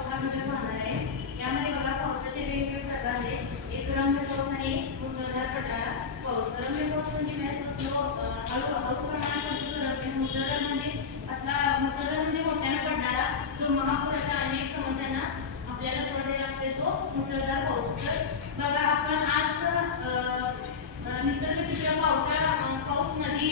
पाऊस हा घटक वाहणार आहे। यामध्ये बघा पावसाचे वेगवेगळे प्रकार आहेत। एक रम्य पाऊस आणि मुसळधार पडणारा पाऊस। रम्य पाऊस म्हणजे काय, जो स्लो हळू प्रमाणात पडतो तो रम्य। मुसळधार म्हणजे मोठ्याने पडणारा, जो महापुराच्या अनेक समस्यांना आपल्याला तोंड द्यायला लागते, तो मुसळधार पाऊस। तर बघा आपण आज निसर्ग चित्र पाऊस, नदी,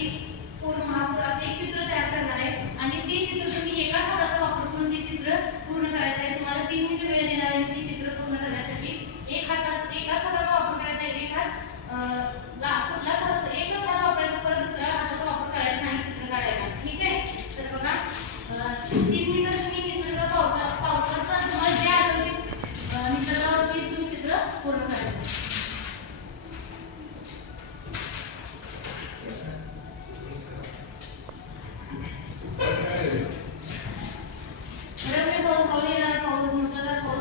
पूर, महापूर असे एक चित्र तयार करणार आहे आणि ते चित्र तुम्ही एका साधाचा वापर करून ते चित्र पूर्ण करायचं आहे। तुम्हाला 3 मिनिट वेळ देणार आहे ते चित्र पूर्ण करण्यासाठी। एका साधाचा वापर करायचा आहे। एक हात कुठला साधाचा, एकच हात वापरायचा, परत दुसऱ्या हाताचा वापर करायचा नाही चित्र काढायला, ठीक आहे। तर बघा 3 मिनिटं तुम्ही निसर्ग पावसाचा तुम्हाला जे आठवते निसर्गावरती तुम्ही चित्र पूर्ण करायचं।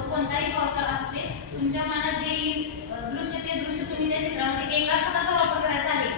कोणताही पावसाळा असले, तुमच्या मनात जे दृश्य ते दृश्य तुम्ही त्या चित्रामध्ये एका हाताचा वापर करायचा आहे।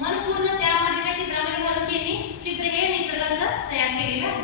मन पूर्ण त्यामध्ये त्या चित्रामध्ये घालून त्यांनी चित्र हे निसर्गाचं तयार केलेलं आहे।